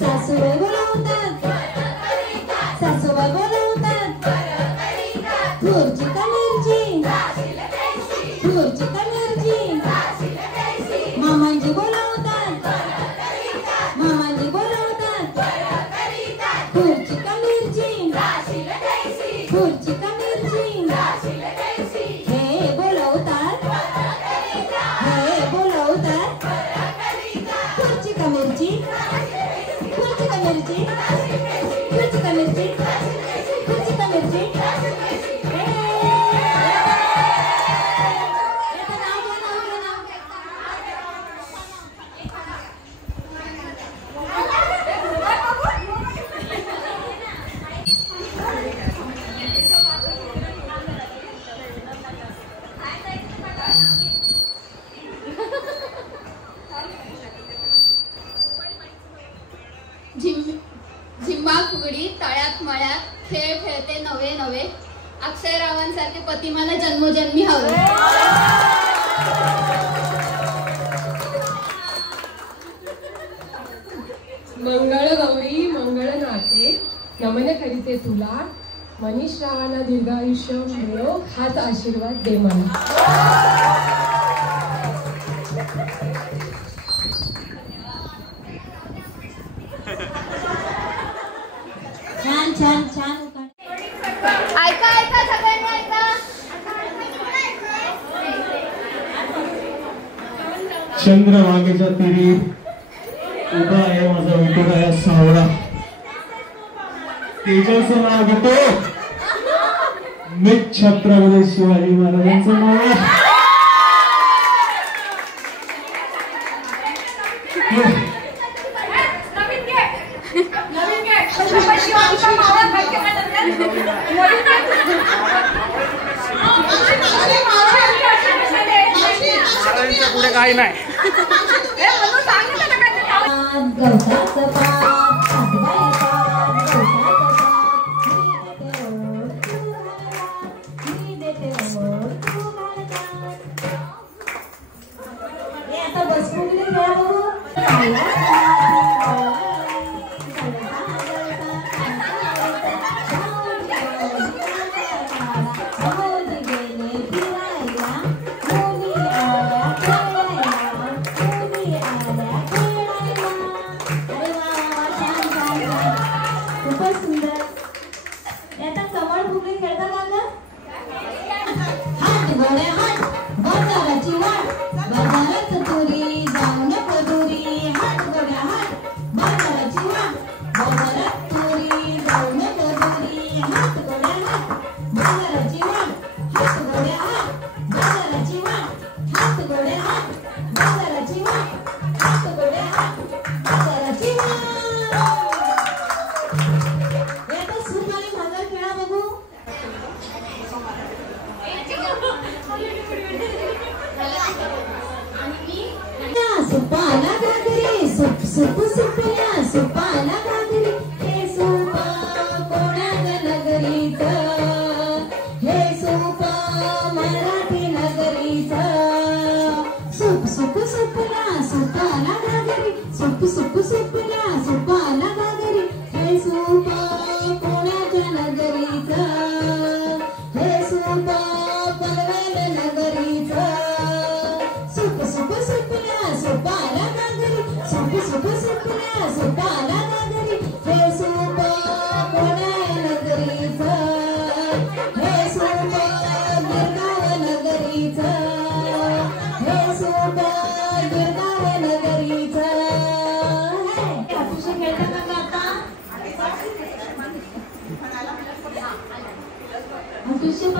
सासूबाई बोलवतात सासूबाई बोलवतात थोरची का मिरची थोरची का मिरची मामांजी बोलवतात मामांजी बोलवतात थोरची का मिरची थोरची का मिरची हे बोलवतात हे बोलवतात थोरची का मिरची थोरची का मिरची थोरची का मिरची थोरची का मिरची झिम्मा फुगडी तळ्यात मळ्यात खेळ खेळते नवे नवे अक्षयरावांसारखे पती मला जन्मोजन्मी हवे. मंगळ गौरी मंगळ नाते नमन करीते तुला मनीष रावांना दीर्घायुष्य मिळो हाच आशीर्वाद दे मला. छान छान छान. ऐका ऐका सगळ्यांनी ऐका. चंद्रभागेच्या तीरी उभा आहे माझा विठुराया सावळा. तेजाचं नाव घेतो मी छत्रपती शिवाजी महाराजांचं नाव. पुढे काही नाही. आता बसपुडीने खेळा बघू. सुपाला घागरी सुप सुप सुपल्या सुपाला घागरी हे सुप कोणाच्या नगरीच हे सुप मराठी नगरीच सुप सुप सुपल्या सुपाला घागरी सुप सुप सुपल्या सुपाला घागरी हे सुप कोणाच्या नगरीच हे सुप पनवेल नगरीच सुप सुप सुपल्या सुपाला घागरी सुप सुप सुपल्या सुपाला घागरी हे सुप कोण्या नगरीच हे सुप गिरगाव नगरीच हे सुप गिरगाव नगरीच. अतिशय खेळता का आता अतिशय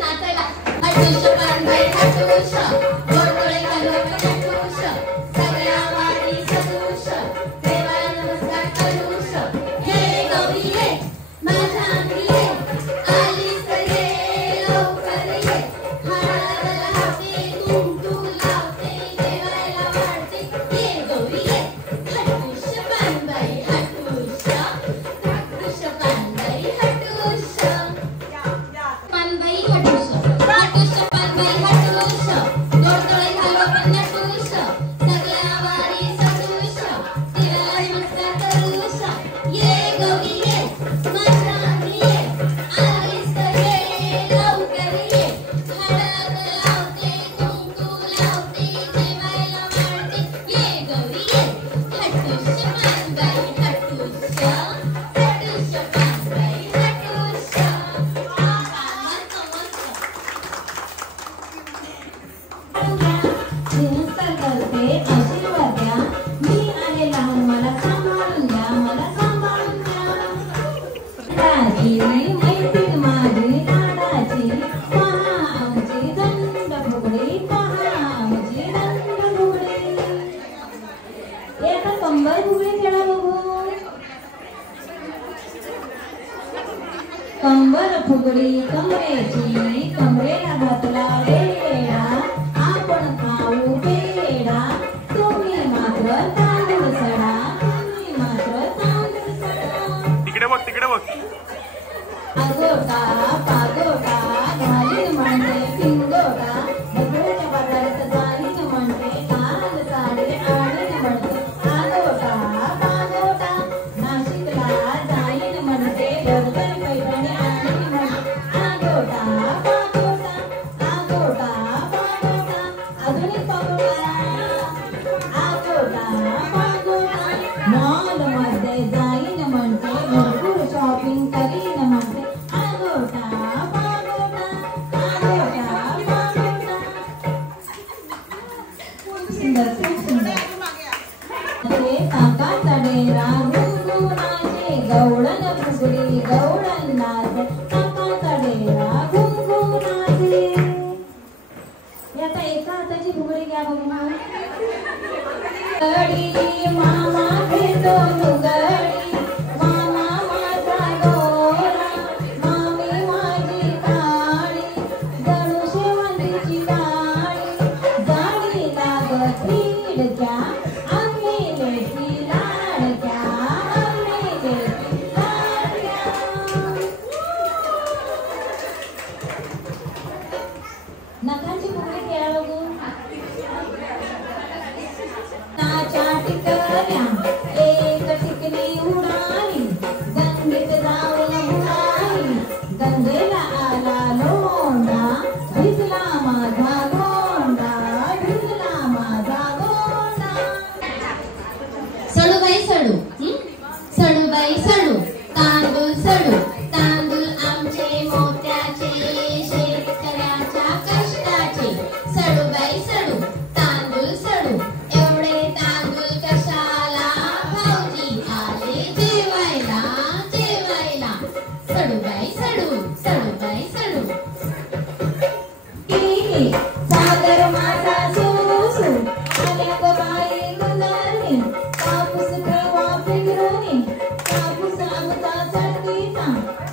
नाचायला कंबर फुगडी खेळा बघू. कंबर फुगडी कमरेची, कमरेला घातला वेडा, आपण खाऊ पेढा, तुम्ही मात्र तांदूळ सडा, तुम्ही मात्र तांदूळ सडा. तिकडे बघ तिकडे बघ. आगोटा पागोटा घालीन म्हणते पिंगोटा, बकऱ्याच्या बाजारात जाईन म्हणते लाल साडी आणीन म्हणते. आगोटा पागोटा नाशिकला जाईन म्हणते गर्दन पैठणी आणीन म्हणते. आगोटा पागोटा आगोटा पागोटा अजून एक पागोटा. आगोटा पागोटा मॉल मध्ये जाईन म्हणते भरपूर शॉपिंग करीन म्हणते. आगोटा पागोटा आगोटा पागोटा. सुंदर खूप सुंदर. ते काकाचा डेरा घुंगुनाचे गवळण फुगडी गवळण नाचे, काकाचा डेरा घुंगुनाचे. आता एका हाताची फुगडी घ्या बघू. गडी मामा घेतो लुगडी, मामा माझा गोरा, मामी माझी काळी, जणू शेवंतीची काळी, जाडी लागत हिडक्या, आम्ही लेकी लाडक्या, आम्ही लेकी लाडक्या. नखांची फुगडी खेळा बघू. नाच्या टिकल्या एक टिकली उडाली, गंगेत जाऊन बुडाली, गंगेला आला लोंढा, भिजला माझा गोंडा, भिजला माझा गोंडा. सडूबाई सडू, सडूबाई सडू, तांदूळ सडू, तांदूळ आमचे मोत्याचे, शेतकऱ्याच्या कष्टाचे. सडूबाई सडू, तांदूळ सडू, एवढे तांदूळ कशाला, भाऊजी आले जेवायला, जेवायला. सडूबाई सडू, सडूबाई सडू. की सागर माझा सुसू, अनेक बाई गुंजारणी, कापूस केव्हा पिंजरणी, कापूस आमचा चढतीचा,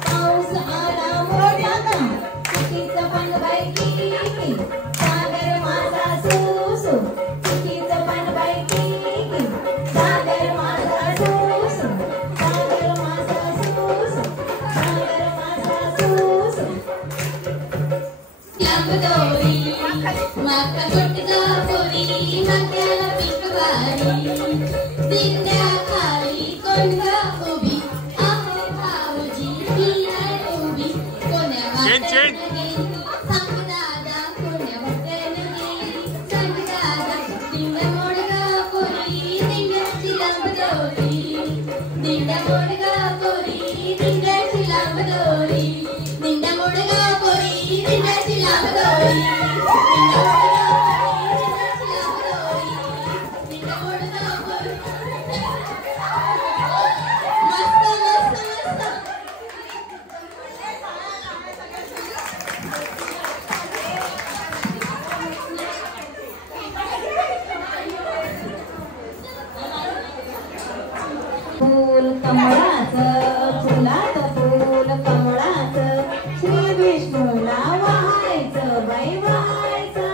पाऊस आला मोठ्याचा, चिकीचं पण बाई की, सागर माझा सुसू, चिकीचं पण बाई की, सागर माझा सुसू, सागर माझा सुसू, सागर माझा सुसू. लांबदोरी माका गुटगा पोरी, माक्याला पिकवारी, दिंड्या खाली कोणगा उभी, आहे भाऊजी ही आहे उभी. कोण्या वाटेनं गेली सांग दादा, कोण्या वाटेनं गेली सांग दादा. दिंड्या मोडगा पोरी, दिंड्याची लांबदोरी, दिंड्या मोडगा पोरी, दिंड्याची लांबदोरी, दिंड्या मोडगा पोरी, दिंड्याची लांबदोरी, दिंड्या मोडगा पोरी, दिंड्याची लांबदोरी, दिंड्या मोडगा पोरी. मस्त मस्त मस्त. फूल कमळाचं, फुलात फूल कमळाचं, श्री विष्णूला वहायचं बाई वहायचं,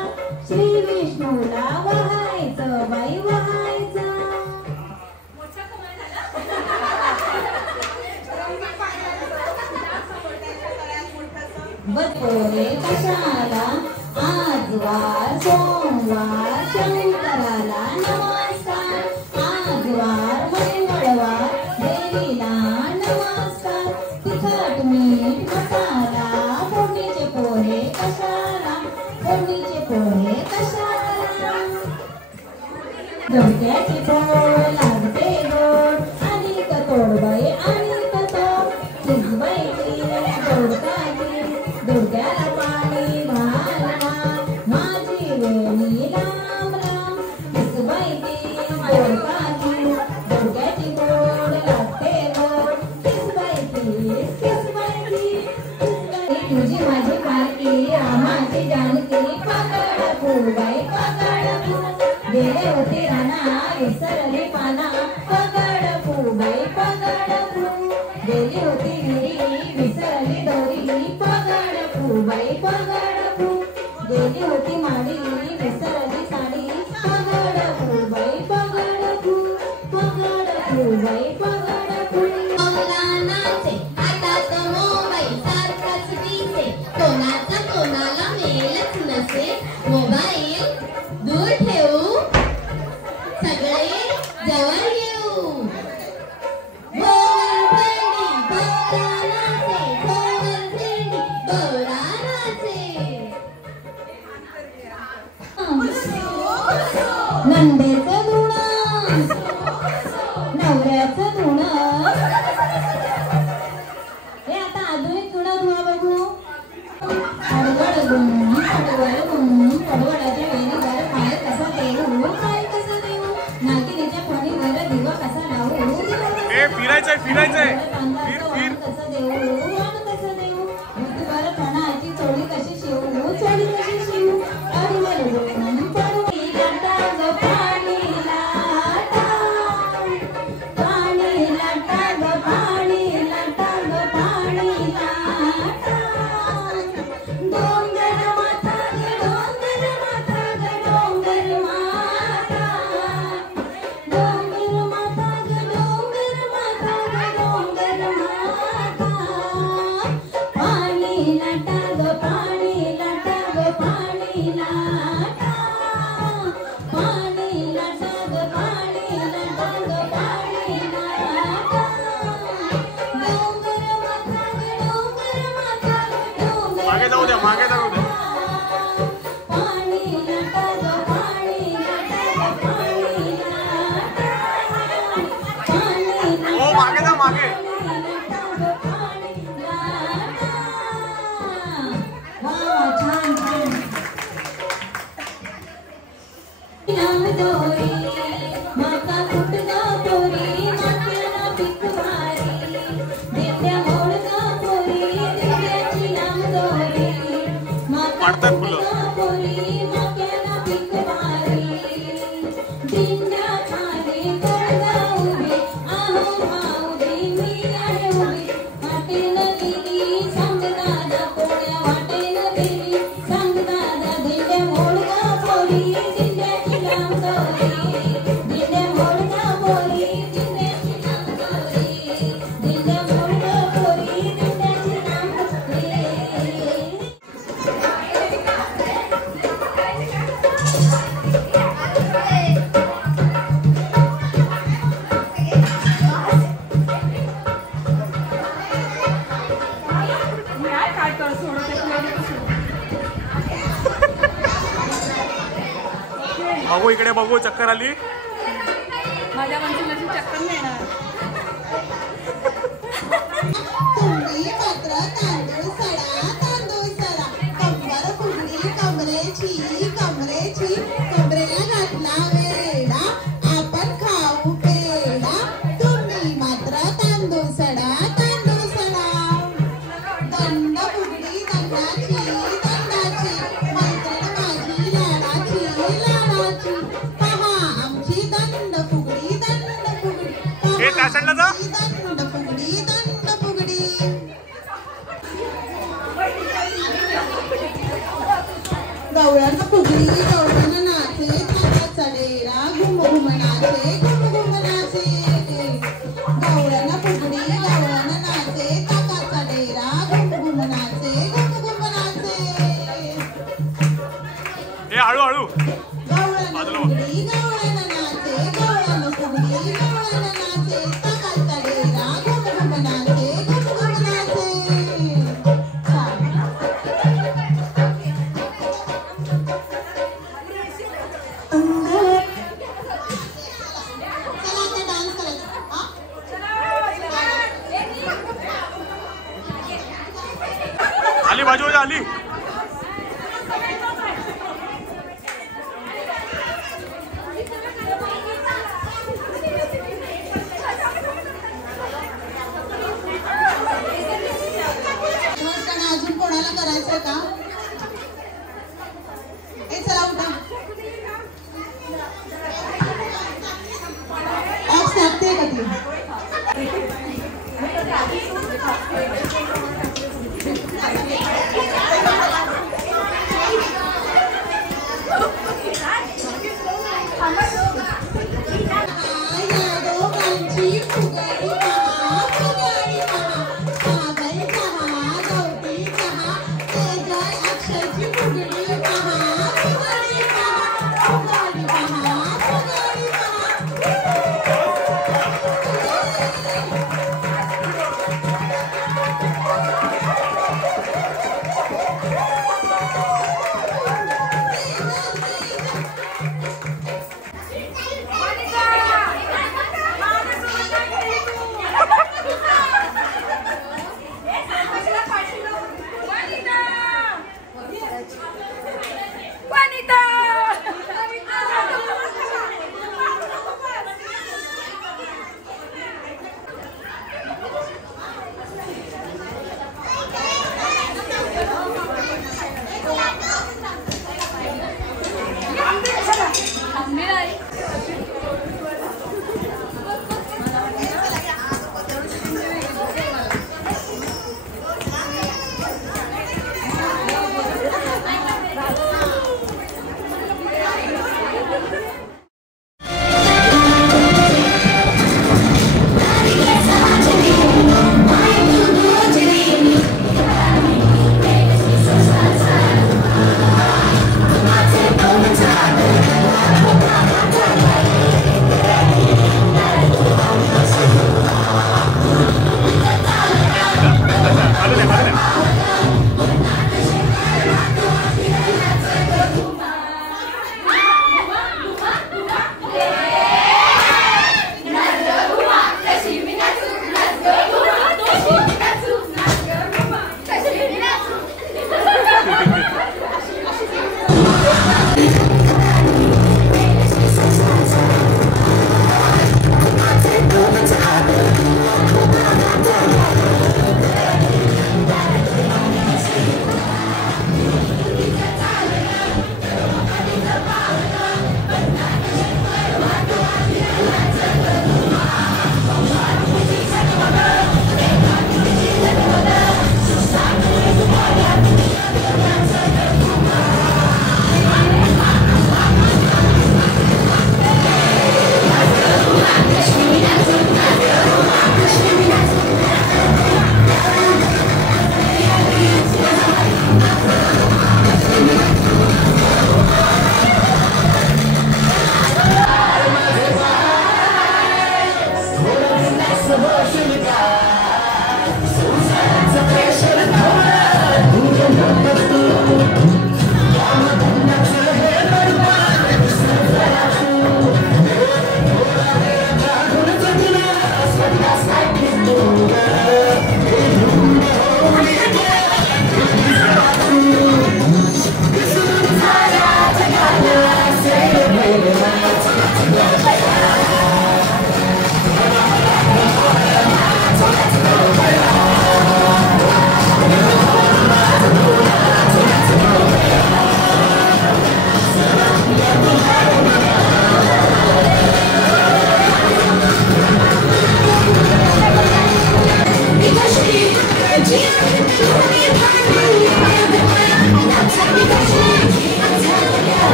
श्री विष्णूला वहायचं बाई वहायचं. बपोरे कशाला, आज वार सोमवार, शंकराला नमस्कार, आज वार मंगळवार, देवीला नमस्कार. तिखट मीठ मसाला, फोडणीचे पोहे कशाला, फोडणीचे पोहे कशाला. दोडक्याची पोळ लागते गोड, आणिक तोडबाई आणिक तोड, चिजबाईची दोडकाची, दोडक्याला पाणी घालवा, माझी वेणी लांब लांब. चिजबाईची दोडकाची, दोडक्याची पोळ लागते गोड, चिजबाईची चिजबाईची. तुझी माझी पालकी, रामाची जानकी, पकड फुलबाई पकड फुल. गेले होते राना विसरले पाना, सगळे जवळ येऊ नंदेचं धुणं नवऱ्याचं धुणं हे आता आधुनिक धुणं धुवा बघू पडवळ गुण पडवळाच्या वेणीवर पाय कसा देऊ नागिनीच्या फणीवर दिवा कसा लावू फिरायचंय फिरायचंय कसं देऊ कसं देऊ ऋतूवर फणाची चोळी कशी शिवू चोळी कशी शिवू मागे जाऊ दे हो मागे जा मागे पडतात फुलं बघू इकडे बघू चक्कर आली माझ्या माणसाची चक्कर नाही येणार तुम्ही मात्र तांदूळ सडा कंबर फुगली कमरेची कमरेला घातला वेडा आपण खाऊ पेडा तुम्ही मात्र तांदूळ सडा दंड फुगली दंडाची मैत्रीण माझी लाडाची पहा आमची दंड फुगडी हे त्या साईडला जा दंड फुगडी गवळण फुगडी गवळण नाचे थांबा चढेला घुम घुम नाचे गवळण फुगडी गवळण नाचे थांबा चढेला घुम घुम नाचे हे हळू हळू गवळण फुगडी गवळण नाचे गवळण नाचे थांबा चढेला घुम घुम नाचे आली बाजूला आली अजून कोणाला करायचंय का चला उठा ऑफ साधते का ती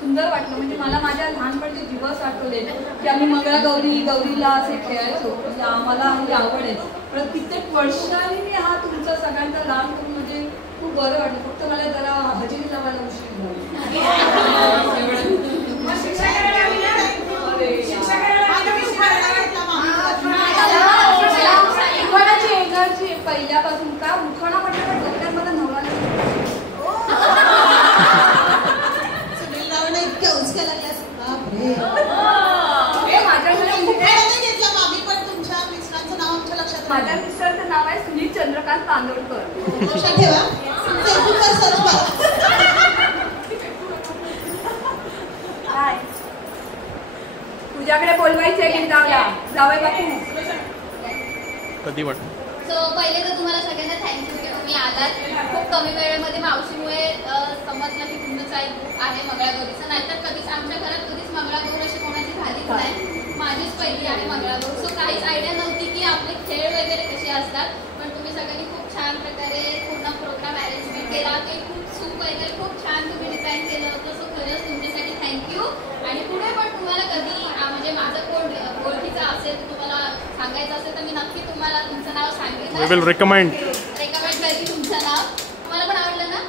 सुंदर वाटलं. म्हणजे मला माझ्या लहानपणचे दिवस आठवले की आम्ही गौरीला असे खेळायचो. म्हणजे आम्हाला ही आवड आहे. पण कित्येक वर्षांनी मी हा तुमचा सगळ्यांचा लाभ करून म्हणजे खूप बरं वाटलं. फक्त मला जरा हजेरी लावायला उशीर उखाणाची एनर्जी पहिल्यापासून का उखाणा म्हटलं डोक्यात मला नवरा इतक्या उचक्या लागल्या माझ्या मिस्टरचं नाव आहे सुनील चंद्रकांत तांदोळकर. ठेवा काय तुझ्याकडे बोलवायचंय की जावई बापू? कधी पण. सो पहिले तर तुम्हाला सगळ्यांना थँक्यू की तुम्ही आलात. खूप कमी वेळेमध्ये मावशीमुळे समजलं की तुमचं काही बुक आहे मंगळागौरीचं. नाहीतर कधीच आमच्या घरात कधीच मंगळागौर अशी कोणाची झालीच नाही. माझीच पहिली आहे मंगळागौर. सो काहीच आयडिया नव्हती की आपले खेळ वगैरे कसे असतात. पण तुम्ही सगळ्यांनी खूप छान प्रकारे पूर्ण प्रोग्राम अरेंजमेंट केला. ते खूप सूप वगैरे खूप छान तुम्ही डिझाईन केलं होतं. सो खरंच तुमच्यासाठी थँक्यू. आणि पुढे पण तुम्हाला कधी म्हणजे माझं कोण ओळखीचं असेल तुम्हाला सांगायचं असेल तर मी नक्की तुम्हाला तुमचं नाव सांगेन. वी विल रेकमेंड करेन तुमचं नाव. तुम्हाला पण आवडलं ना?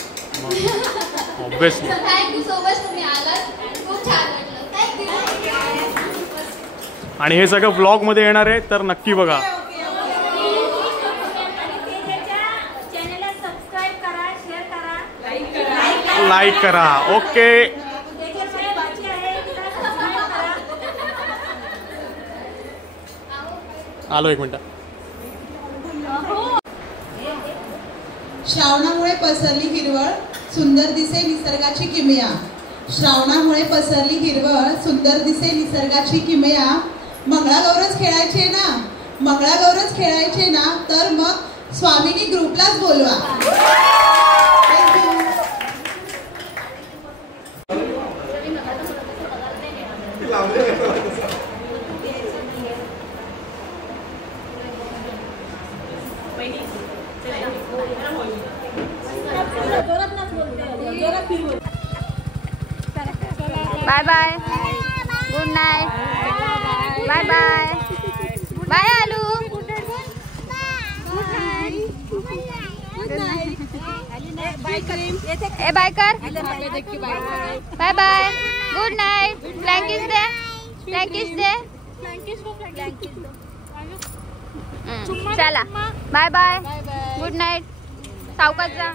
ऑब्वियसली. Thank you so much. तुम्ही आलात. खूप छान वाटलं. थँक्यू. आणि हे सगळं व्लॉग मध्ये येणार आहे तर नक्की बघा. चॅनलला सबस्क्राईब करा, शेअर करा, लाईक करा. ओके. आलो 1 मिनिट. श्रावणामुळे पसरली हिरवळ, सुंदर दिसे निसर्गाची किमया. श्रावणामुळे पसरली हिरवळ, सुंदर दिसे निसर्गाची किमया. मंगळागौरच खेळायचे ना, मंगळागौरच खेळायचे ना, तर मग स्वामिनी ग्रुपलाच बोलवा. Thank you. Bye bye. Good night. Bye bye. Bye आलू. ए बाय कर. Bye bye. Good night. फ्लँकिस दे. फ्लँकिस दे. चला बाय बाय. Good night. सावकाश जा.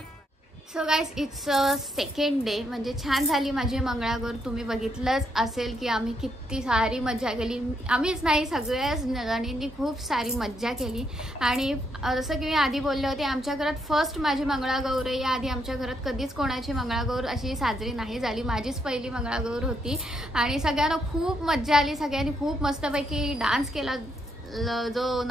So guys it's second day. म्हणजे छान झाली माझी मंगळागौर. तुम्ही बघितलंच असेल की आम्ही किती सारी मज्जा केली. आम्हीच नाही सगळ्याच जणींनी खूप सारी मज्जा केली. आणि जसं की मी आधी बोलले होते आमच्या घरात फर्स्ट माझी मंगळागौर आहे. याआधी आमच्या घरात कधीच कोणाची मंगळागौर अशी साजरी नाही झाली. माझीच पहिली मंगळागौर होती. आणि सगळ्यांना खूप मज्जा आली. सगळ्यांनी खूप मस्तपैकी डान्स केला. जो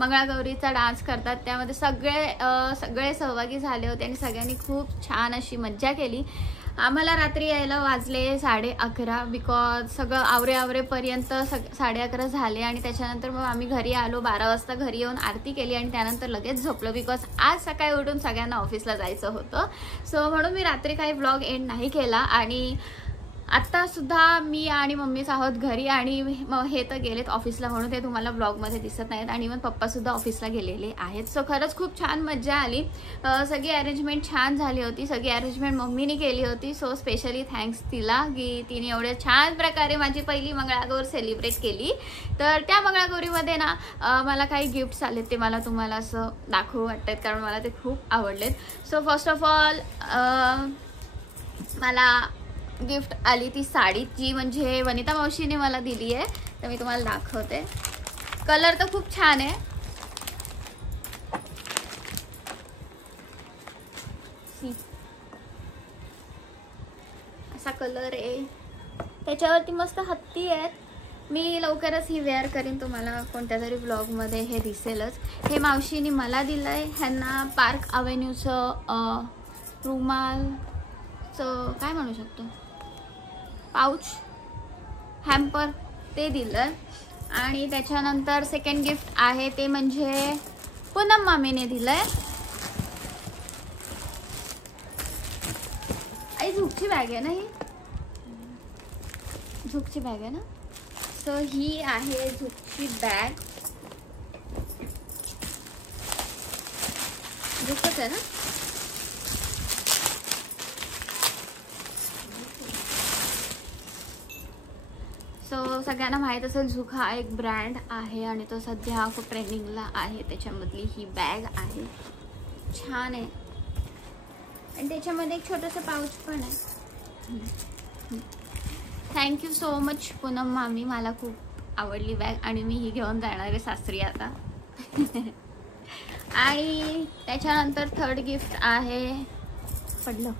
मंगळागौरीचा डान्स करतात त्यामध्ये सगळे सहभागी झाले होते आणि सगळ्यांनी खूप छान अशी मज्जा केली. आम्हाला रात्री यायला वाजले 11:30 बिकॉज सगळं आवरेपर्यंत 11:30 झाले. आणि त्याच्यानंतर मग आम्ही घरी आलो. 12 वाजता घरी येऊन आरती केली आणि त्यानंतर लगेच झोपलो बिकॉज आज सकाळी उठून सगळ्यांना ऑफिसला जायचं होतं. सो म्हणून मी रात्री काही व्लॉग एंड नाही केला. आणि आत्ता सुद्धा मी आणि मम्मीच आहोत घरी. आणि हे तर गेलेत ऑफिसला म्हणून ते तुम्हाला ब्लॉगमध्ये दिसत नाहीत. आणि मग पप्पासुद्धा ऑफिसला गेलेले आहेत. सो खरंच खूप छान मज्जा आली. सगळी अरेंजमेंट छान झाली होती. सगळी अरेंजमेंट मम्मीने केली होती. सो स्पेशली थँक्स तिला की तिने एवढ्या छान प्रकारे माझी पहिली मंगळागौर सेलिब्रेट केली. तर त्या मंगळागौरीमध्ये ना मला काही गिफ्ट्स आलेत ते मला तुम्हाला असं दाखवू वाटतात कारण मला ते खूप आवडलेत. सो फर्स्ट ऑफ ऑल मला गिफ्ट आली ती साडी जी म्हणजे वनिता मावशीने मला दिली आहे. तर मी तुम्हाला दाखवते. कलर तर खूप छान आहे. असा कलर आहे. त्याच्यावरती मस्त हत्ती आहेत. मी लवकरच ही वेअर करीन. तुम्हाला कोणत्या तरी ब्लॉगमध्ये हे दिसेलच. हे मावशीने मला दिलं आहे. ह्यांना पार्क अव्हेन्यूचं रुमालचं काय म्हणू शकतो पाऊच हॅम्पर ते दिलं. आणि त्याच्यानंतर सेकंड गिफ्ट आहे ते म्हणजे पूनम मामीने दिलंय. आई झुकची बॅग आहे ना ही. झुकची बॅग आहे ना. सो ही आहे झुकची बॅग. झुकच आहे ना. सो सगळ्यांना माहीत असेल झुक हा एक ब्रँड आहे आणि तो सध्या खूप ट्रेंडिंगला आहे. त्याच्यामधली ही बॅग आहे, छान आहे आणि त्याच्यामध्ये एक छोटंसं पाऊच पण आहे. थँक्यू सो मच पूनम मामी, मला खूप आवडली बॅग आणि मी ही घेऊन जाणार आहे सासरी आता. आणि त्याच्यानंतर थर्ड गिफ्ट आहे, पडलं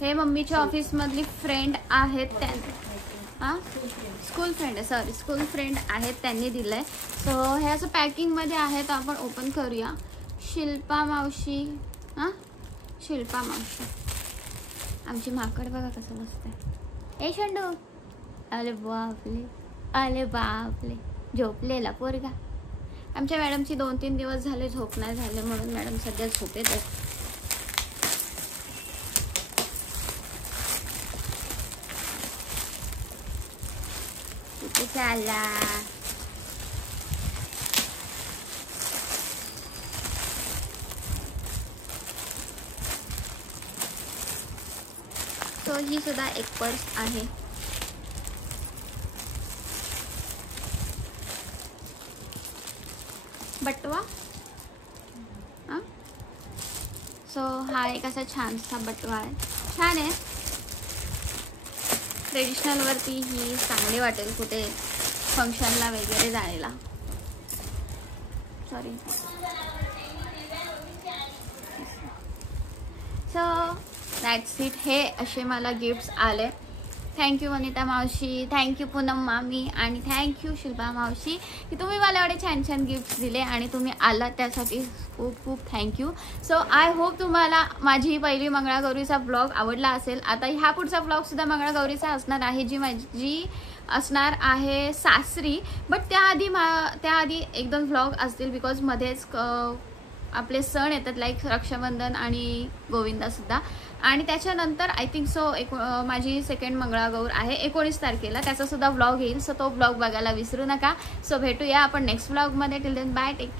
हे मम्मीच्या ऑफिसमधली फ्रेंड आहेत, हां स्कूल फ्रेंड आहे, सॉरी स्कूल फ्रेंड आहेत, त्यांनी दिलं आहे. सो हे असं पॅकिंगमध्ये आहे, तर आपण ओपन करूया. शिल्पा मावशी, हां शिल्पा मावशी, आमची माकड बघा कसं बसतंय. ए शंडू, अरे बापले, अरे बापले, झोपलेला पोरगा. आमच्या मॅडमची 2-3 दिवस झाले झोप नाही झाले, म्हणून मॅडम सध्या झोपेत आहेत. कुठे चालला? सो ही सुद्धा एक पर्स आहे. बटवा, हां सो हा एक असा छानसा बटवा आहे, छान आहे. ट्रेडिशनलवरती ही चांगली वाटेल कुठे फंक्शनला वगैरे जायला. सॉरी. So that's it. हे असे मला गिफ्ट्स आले. थँक्यू वनिता मावशी, थँक्यू पूनम मामी आणि थँक्यू शिल्पा मावशी की तुम्ही मला एवढे छान छान गिफ्ट्स दिले आणि तुम्ही आलात त्यासाठी खूप खूप थँक्यू. सो आय होप तुम्हाला माझी पहिली मंगळागौरीचा ब्लॉग आवडला असेल. आता ह्या पुढचा ब्लॉगसुद्धा मंगळागौरीचा असणार आहे, जी माझी असणार आहे सासरी. बट त्याआधी 1-2 ब्लॉग असतील, बिकॉज मध्येच आपले सण येतात लाईक रक्षाबंधन आणि गोविंदासुद्धा. आणि त्याच्यानंतर आय थिंक सो माझी सेकंड मंगळागौर आहे 19 तारखेला, त्याचासुद्धा ब्लॉग येईल. सो तो ब्लॉग बघायला विसरू नका. सो भेटूया आपण नेक्स्ट ब्लॉगमध्ये. Till then bye, take